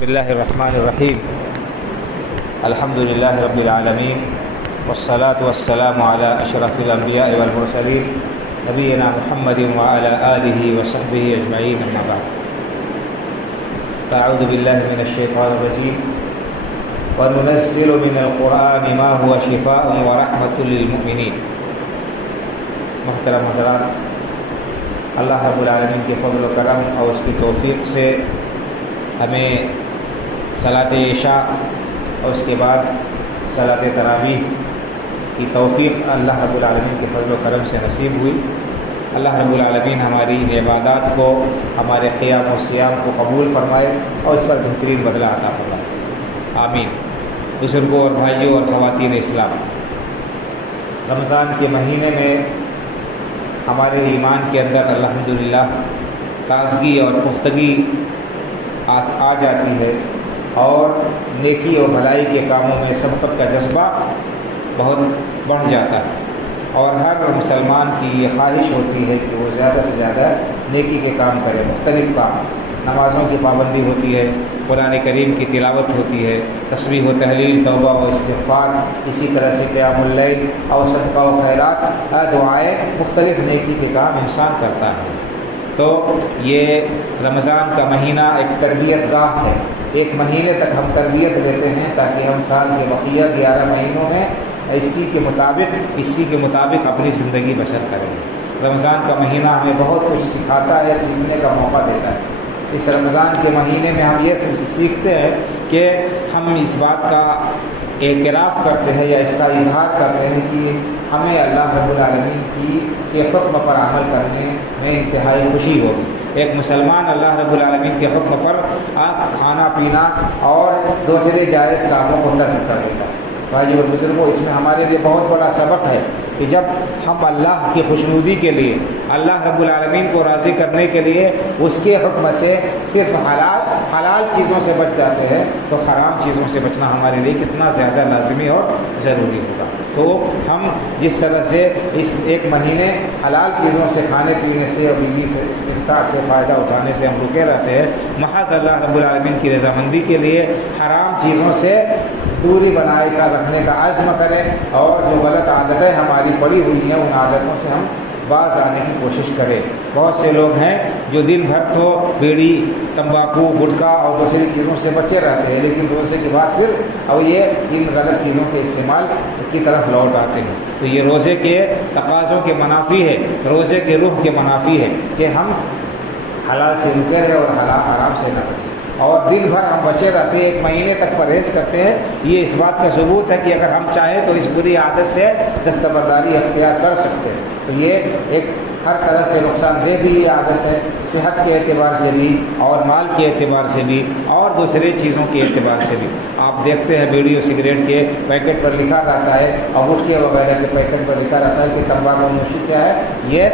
بسم اللہ الرحمن الرحیم الحمد للہ رب العالمین والصلاة والسلام علی اشرف الانبیاء والمرسلین نبینا محمد وعلی آلہ وصحبہ اجمعین اما بعد اعوذ باللہ من الشیطان الرجیم وننزل من القرآن ما هو شفاء ورحمة للمؤمنین۔ محترم حضرات، اللہ رب العالمین کے فضل و کرم اور اس کی توفیق سے ہمیں صلاۃ عشاء اور اس کے بعد صلاۃ تراویح کی توفیق اللہ رب العالمین کے فضل و کرم سے نصیب ہوئی۔ اللہ رب العالمین ہماری ان عبادات کو، ہمارے قیام و صیام کو قبول فرمائے اور اس پر بہترین بدلہ عطا فرمائے، آمین۔ بزرگوں اور بھائیوں اور خواتین اسلام، رمضان کے مہینے میں ہمارے ایمان کے اندر الحمدللہ تازگی اور پختگی آ جاتی ہے اور نیکی اور بھلائی کے کاموں میں سبقت کا جذبہ بہت بڑھ جاتا ہے، اور ہر مسلمان کی یہ خواہش ہوتی ہے کہ وہ زیادہ سے زیادہ نیکی کے کام کرے، مختلف کام۔ نمازوں کی پابندی ہوتی ہے، قرآن کریم کی تلاوت ہوتی ہے، تسبیح و تحلیل، توبہ و استغفار، اسی طرح سے قیام اللیل اور صدقہ و خیرات، دعائیں، مختلف نیکی کے کام انسان کرتا ہے۔ تو یہ رمضان کا مہینہ ایک تربیت گاہ ہے، ایک مہینے تک ہم تربیت لیتے ہیں تاکہ ہم سال کے بقیہ 11 مہینوں میں اسی کے مطابق اپنی زندگی بسر کریں۔ رمضان کا مہینہ ہمیں بہت کچھ سکھاتا ہے، سیکھنے کا موقع دیتا ہے۔ اس رمضان کے مہینے میں ہم یہ سیکھتے ہیں کہ ہم اس بات کا اعتراف کرتے ہیں یا اس کا اظہار کرتے ہیں کہ ہمیں اللہ رب العالمین کے حکم پر عمل کرنے میں انتہائی خوشی ہوگی۔ ایک مسلمان اللہ رب العالمین کے حکم پر کھانا پینا اور دوسرے جائز کاموں کو ترک کر دیتا ہے۔ بھائی اور بزرگوں، اس میں ہمارے لیے بہت بڑا سبق ہے کہ جب ہم اللہ کی خوشنودی کے لیے، اللہ رب العالمین کو راضی کرنے کے لیے اس کے حکم سے صرف حلال چیزوں سے بچ جاتے ہیں تو حرام چیزوں سے بچنا ہمارے لیے کتنا زیادہ لازمی اور ضروری ہوگا۔ تو ہم جس طرح سے اس ایک مہینے حلال چیزوں سے، کھانے پینے سے اور بیوی سے استمتاع سے فائدہ اٹھانے سے ہم رکے رہتے ہیں، محض اللہ رب العالمین کی رضامندی کے لیے حرام چیزوں سے دوری بنائے کر رکھنے کا عزم کریں، اور جو غلط عادتیں ہماری پڑی ہوئی ہیں ان عادتوں سے ہم باز آنے کی کوشش کریں۔ بہت سے لوگ ہیں جو دن بھر تو بیڑی، تمباکو، گٹکا اور دوسری چیزوں سے بچے رہتے ہیں، لیکن روزے کے بعد پھر اب یہ ان غلط چیزوں کے استعمال کی طرف لوٹ آتے ہیں۔ تو یہ روزے کے تقاضوں کے منافی ہے، روزے کے روح کے منافی ہے کہ ہم حلال سے رکے رہے اور حرام سے نہ بچیں، اور دن بھر ہم بچے رہتے ہیں، ایک مہینے تک پرہیز کرتے ہیں۔ یہ اس بات کا ثبوت ہے کہ اگر ہم چاہیں تو اس بری عادت سے دستبرداری اختیار کر سکتے ہیں۔ تو یہ ایک ہر طرح سے نقصان دہ بھی یہ عادت ہے، صحت کے اعتبار سے بھی اور مال کے اعتبار سے بھی اور دوسرے چیزوں کے اعتبار سے بھی۔ آپ دیکھتے ہیں بیڑی اور سگریٹ کے پیکٹ پر لکھا رہتا ہے اور گٹکے وغیرہ کے پیکٹ پر لکھا رہتا ہے کہ تمباکو نوشی کیا ہے، یہ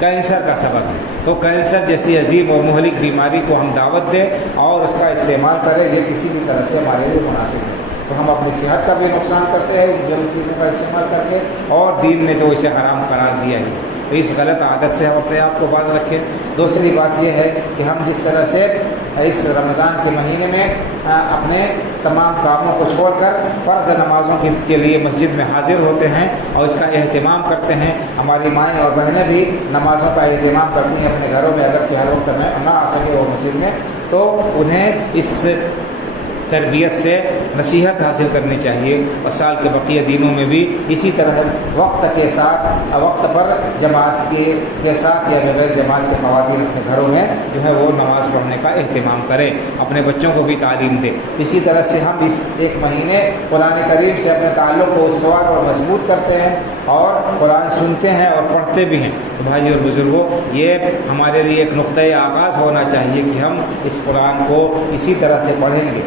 کینسر کا سبب ہے۔ تو کینسر جیسی عظیم اور مہلک بیماری کو ہم دعوت دیں اور اس کا استعمال کریں، یہ کسی بھی طرح سے ہمارے لیے مناسب ہے۔ تو ہم اپنی صحت کا بھی نقصان کرتے ہیں ان چیزوں کا استعمال کر کے، اور دین نے تو اسے حرام قرار دیا ہے۔ تو اس غلط عادت سے ہم اپنے آپ کو باز رکھیں۔ دوسری بات یہ ہے کہ ہم جس طرح سے اس رمضان کے مہینے میں اپنے تمام کاموں کو چھوڑ کر فرض نمازوں کے لیے مسجد میں حاضر ہوتے ہیں اور اس کا اہتمام کرتے ہیں، ہماری مائیں اور بہنیں بھی نمازوں کا اہتمام کرتی ہیں اپنے گھروں میں، اگر ہر وقت نہ آ سکے وہ مسجد میں، تو انہیں اس تربیت سے نصیحت حاصل کرنی چاہیے، اور سال کے بقیہ دنوں میں بھی اسی طرح وقت کے ساتھ، وقت پر جماعت کے ساتھ یا بغیر جماعت کے خواتین اپنے گھروں میں جو ہے وہ نماز پڑھنے کا اہتمام کریں، اپنے بچوں کو بھی تعلیم دیں۔ اسی طرح سے ہم اس ایک مہینے قرآن کریم سے اپنے تعلق کو استوار اور مضبوط کرتے ہیں اور قرآن سنتے ہیں اور پڑھتے بھی ہیں۔ تو بھائی اور بزرگوں، یہ ہمارے لیے ایک نقطۂ آغاز ہونا چاہیے کہ ہم اس قرآن کو اسی طرح سے پڑھیں گے۔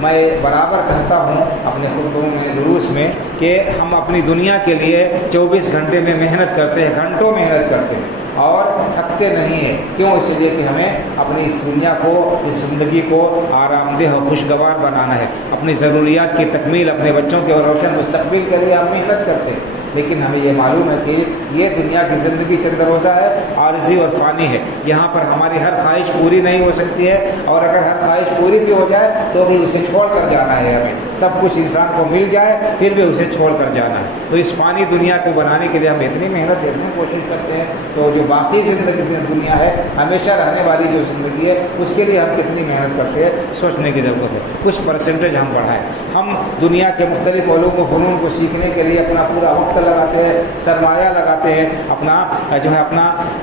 میں برابر کہتا ہوں اپنے خطبوں میں، دروس میں، کہ ہم اپنی دنیا کے لیے 24 گھنٹے میں محنت کرتے ہیں، گھنٹوں محنت کرتے ہیں اور تھکتے نہیں ہیں۔ کیوں؟ اس لیے کہ ہمیں اپنی اس دنیا کو، اس زندگی کو آرام دہ اور خوشگوار بنانا ہے، اپنی ضروریات کی تکمیل، اپنے بچوں کے اور روشن مستقبل کے لیے ہم محنت کرتے ہیں۔ لیکن ہمیں یہ معلوم ہے کہ یہ دنیا کی زندگی چند روزہ ہے، عارضی اور فانی ہے۔ یہاں پر ہماری ہر خواہش پوری نہیں ہو سکتی ہے، اور اگر ہر خواہش پوری بھی ہو جائے تو بھی اسے چھوڑ کر جانا ہے۔ ہمیں سب کچھ انسان کو مل جائے پھر بھی اسے چھوڑ کر جانا ہے۔ تو اس فانی دنیا کو بنانے کے لیے ہم اتنی محنت اتنی کوشش کرتے ہیں، تو جو باقی زندگی دنیا ہے، ہمیشہ رہنے والی جو زندگی ہے، اس کے لیے ہم کتنی محنت کرتے ہیں، سوچنے کی ضرورت ہے۔ کچھ پرسنٹیج ہم بڑھائیں۔ ہم دنیا کے مختلف علوم و فنون کو سیکھنے کے لیے اپنا پورا وقت لگاتے ہیں، سرمایہ لگاتے ہیں،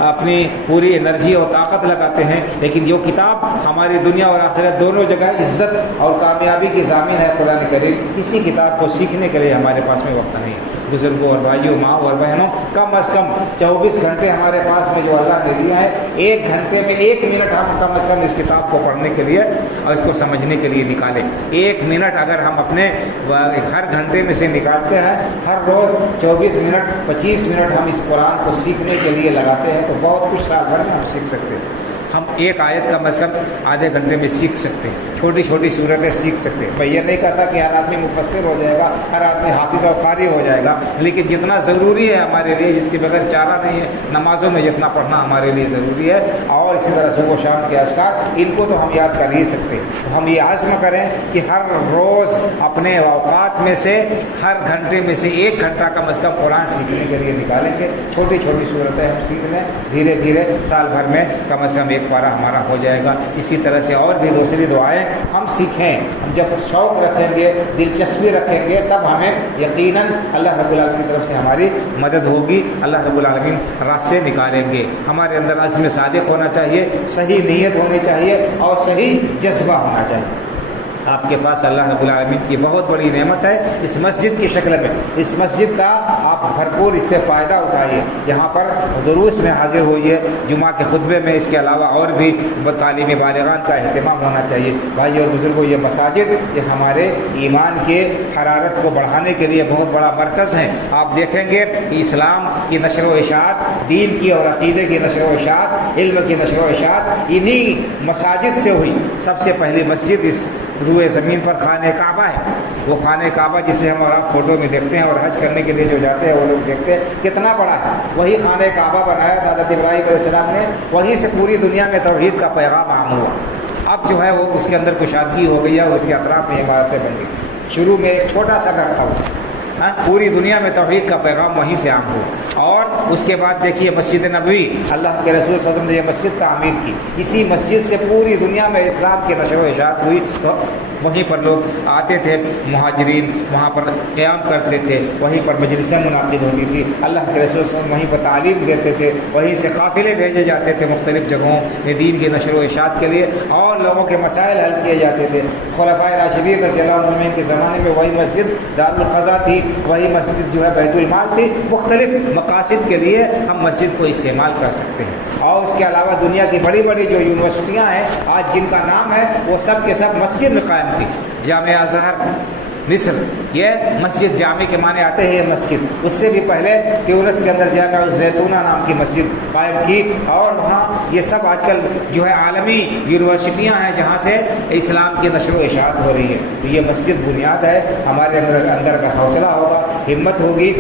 اپنی پوری انرجی اور طاقت لگاتے ہیں، لیکن جو کتاب ہماری دنیا اور آخرت دونوں جگہ عزت اور کامیابی کی ضامن ہے، قرآن کریم، اسی کتاب کو سیکھنے کے لیے ہمارے پاس میں وقت نہیں ہے۔ بزرگوں اور بھائیوں، ماں اور بہنوں، کم از کم 24 گھنٹے ہمارے پاس میں جو اللہ نے دیا ہے، 1 گھنٹے میں 1 منٹ ہم کم از کم اس کتاب کو پڑھنے کے لیے اور اس کو سمجھنے کے لیے نکالیں۔ 1 منٹ اگر ہم اپنے ہر گھنٹے میں سے نکالتے ہیں، ہر روز 24 منٹ 25 منٹ ہم اس قرآن کو سیکھنے کے لیے لگاتے ہیں، تو بہت کچھ سال بھر میں ہم سیکھ سکتے ہیں۔ ہم ایک آیت کم از کم آدھے گھنٹے میں سیکھ سکتے ہیں، چھوٹی چھوٹی صورتیں سیکھ سکتے ہیں۔ میں یہ نہیں کہتا کہ ہر آدمی مفسر ہو جائے گا، ہر آدمی حافظ اور قاری ہو جائے گا، لیکن جتنا ضروری ہے ہمارے لیے، جس کے بغیر چارہ نہیں ہے، نمازوں میں جتنا پڑھنا ہمارے لیے ضروری ہے، اور اسی طرح صبح و شام کے اذکار، ان کو تو ہم یاد کر ہی سکتے ہیں۔ تو ہم یہ عزم کریں کہ ہر روز اپنے اوقات میں سے ہر گھنٹے میں سے 1 گھنٹہ کم از کم قرآن سیکھنے کے لیے نکالیں گے۔ چھوٹی چھوٹی صورتیں ہم سیکھ لیں، دھیرے دھیرے سال بھر میں کم از کم 1 پارہ ہمارا ہو جائے گا۔ اسی طرح سے اور بھی دوسری دعائیں ہم سیکھیں۔ ہم جب شوق رکھیں گے، دلچسپی رکھیں گے، تب ہمیں یقیناً اللہ رب العالمین کی طرف سے ہماری مدد ہوگی، اللہ رب العالمین راستے نکالیں گے۔ ہمارے اندر عزم صادق ہونا چاہیے، صحیح نیت ہونی چاہیے، اور صحیح جذبہ ہونا چاہیے۔ آپ کے پاس اللہ رب العالمین کی بہت بڑی نعمت ہے اس مسجد کی شکل میں۔ اس مسجد کا آپ بھرپور اس سے فائدہ اٹھائیے۔ یہاں پر دروس میں حاضر ہوئیے، جمعہ کے خطبے میں، اس کے علاوہ اور بھی تعلیم بالغان کا اہتمام ہونا چاہیے۔ بھائی اور بزرگوں، یہ مساجد یہ ہمارے ایمان کے حرارت کو بڑھانے کے لیے بہت بڑا مرکز ہے۔ آپ دیکھیں گے کہ اسلام کی نشر و اشاعت، دین کی اور عقیدے کی نشر و اشاعت، علم کی نشر و اشاعت انہی مساجد سے ہوئی۔ سب سے پہلی مسجد اس روئے زمین پر خانہ کعبہ ہے۔ وہ خانہ کعبہ جسے ہم اور آپ فوٹو میں دیکھتے ہیں، اور حج کرنے کے لیے جو جاتے ہیں وہ لوگ دیکھتے ہیں کتنا بڑا ہے۔ وہی خانہ کعبہ بنایا حضرت ابراہیم علیہ السلام نے، وہیں سے پوری دنیا میں توحید کا پیغام عام ہوا۔ اب جو ہے وہ اس کے اندر کشادگی ہو گئی ہے، اور اس کے اطراف میں عمارتیں بن گئی۔ شروع میں ایک چھوٹا سا گھر تھا، پوری دنیا میں توحید کا پیغام وہیں سے عام ہوا۔ اور اس کے بعد دیکھیے مسجد نبوی، اللہ کے رسول صلی اللہ علیہ وسلم نے یہ مسجد تعمیر کی، اسی مسجد سے پوری دنیا میں اسلام کی نشر و اشاعت ہوئی۔ تو وہیں پر لوگ آتے تھے، مہاجرین وہاں پر قیام کرتے تھے، وہیں پر مجلسیں منعقد ہوتی تھی، اللہ کے رسول صلی اللہ علیہ وسلم وہیں پر تعلیم دیتے تھے، وہیں سے قافلے بھیجے جاتے تھے مختلف جگہوں میں دین کی نشر و اشاعت کے لیے، اور لوگوں کے مسائل حل کیے جاتے تھے۔ خلفائے راشدین رضی اللہ عنہم کے زمانے میں وہی مسجد دار القضا تھی، وہی مسجد جو ہے بیت المال تھی۔ مختلف مقاصد کے لیے ہم مسجد کو استعمال کر سکتے ہیں۔ اور اس کے علاوہ دنیا کی بڑی بڑی جو یونیورسٹیاں ہیں آج جن کا نام ہے، وہ سب کے سب مسجد میں قائم تھی۔ جامعہ ازہر مصر، یہ مسجد، جامع کے معنی آتے ہیں یہ مسجد۔ اس سے بھی پہلے تیونس کے اندر جامعہ الزیتونہ نام کی مسجد قائم کی، اور وہاں یہ سب آج کل جو ہے عالمی یونیورسٹیاں ہیں جہاں سے اسلام کی نشر و اشاعت ہو رہی ہے۔ تو یہ مسجد بنیاد ہے۔ ہمارے اندر کا حوصلہ ہوگا، ہمت ہوگی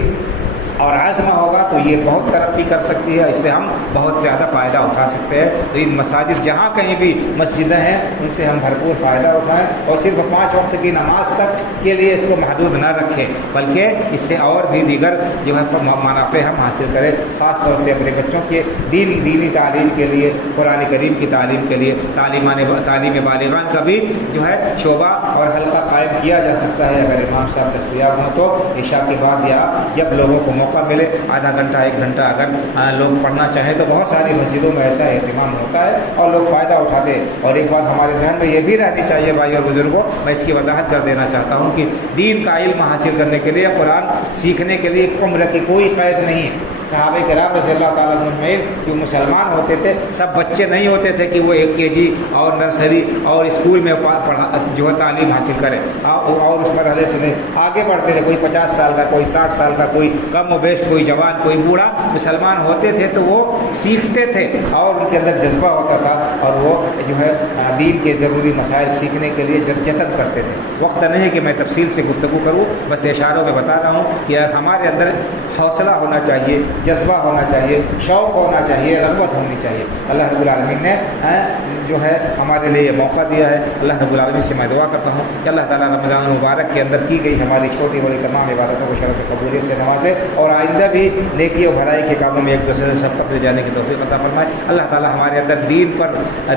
اور عزم ہوگا تو یہ بہت ترقی کر سکتی ہے، اس سے ہم بہت زیادہ فائدہ اٹھا سکتے ہیں۔ تو ان مساجد جہاں کہیں بھی مسجدیں ہیں ان سے ہم بھرپور فائدہ اٹھائیں، اور صرف 5 وقت کی نماز تک کے لیے اس کو محدود نہ رکھیں، بلکہ اس سے اور بھی دیگر جو ہے منافع ہم حاصل کریں، خاص طور سے اپنے بچوں کے دینی تعلیم کے لیے، قرآن کریم کی تعلیم کے لیے۔ تعلیم بالغان کا بھی جو ہے شعبہ اور حلقہ قائم کیا جا سکتا ہے اگر امام صاحب دستیاب ہوں تو، عشاء کے بعد یا جب لوگوں کو موقع ملے، آدھا گھنٹہ 1 گھنٹہ اگر لوگ پڑھنا چاہیں تو بہت ساری مسجدوں میں ایسا اہتمام ہوتا ہے اور لوگ فائدہ اٹھاتے ہیں۔ اور ایک بات ہمارے ذہن میں یہ بھی رہنی چاہیے بھائی اور بزرگوں، میں اس کی وضاحت کر دینا چاہتا ہوں کہ دین کا علم حاصل کرنے کے لیے، قرآن سیکھنے کے لیے عمر کی کوئی قید نہیں ہے۔ صحابہ کرام رضی اللہ تعالیٰ عنہم میں جو مسلمان ہوتے تھے سب بچے نہیں ہوتے تھے کہ وہ 1 KG اور نرسری اور اسکول میں جو ہے تعلیم حاصل کرے اور اس مرحلے سے آگے بڑھتے تھے. کوئی 50 سال کا، کوئی 60 سال کا، کوئی کم و بیش، کوئی جوان، کوئی بوڑھا مسلمان ہوتے تھے تو وہ سیکھتے تھے اور ان کے اندر جذبہ ہوتا تھا اور وہ جو ہے دین کے ضروری مسائل سیکھنے کے لیے جتن کرتے تھے. وقت نہیں ہے کہ میں تفصیل سے گفتگو کروں، بس اشاروں میں بتا رہا ہوں کہ ہمارے اندر حوصلہ ہونا چاہیے، جذبہ ہونا چاہیے، شوق ہونا چاہیے، رغبت ہونی چاہیے. اللہ رب العالمین نے جو ہے ہمارے لیے یہ موقع دیا ہے. اللہ رب العالمین سے میں دعا کرتا ہوں کہ اللہ تعالیٰ رمضان المبارک کے اندر کی گئی ہماری چھوٹی بڑی تمام عبادتوں کو شرف قبولیت سے نوازے اور آئندہ بھی نیکی اور بھلائی کے کاموں میں ایک دوسرے سے سب پکڑے جانے کی توفیق عطا فرمائے. اللہ تعالیٰ ہمارے اندر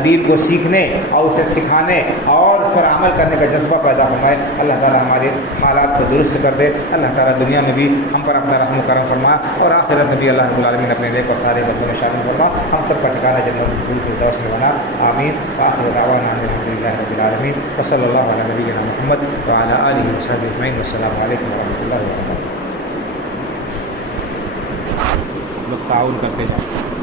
دین کو سیکھنے اور اسے سکھانے اور اس پر عمل کرنے کا جذبہ پیدا فرمائے. اللہ تعالیٰ ہمارے حالات کو درست کر دے. اللہ تعالیٰ دنیا میں بھی ہم پر اپنا رحم و کرم فرما اور آخرت میں بھی اللہ رب العالمین اپنے نیک اور سارے بندوں میں شامل فرما. ہم سب کا ٹھکانہ جنت الفردوس میں بنا. آمین. وآخر دعوانا الحمد للہ رب العالمین وصلی اللہ علی نبینا محمد وعلی آلہ وصحبہ اجمعین. والسلام علیکم ورحمۃ اللہ وبرکاتہ. لوگ تعاون کرتے جاؤ.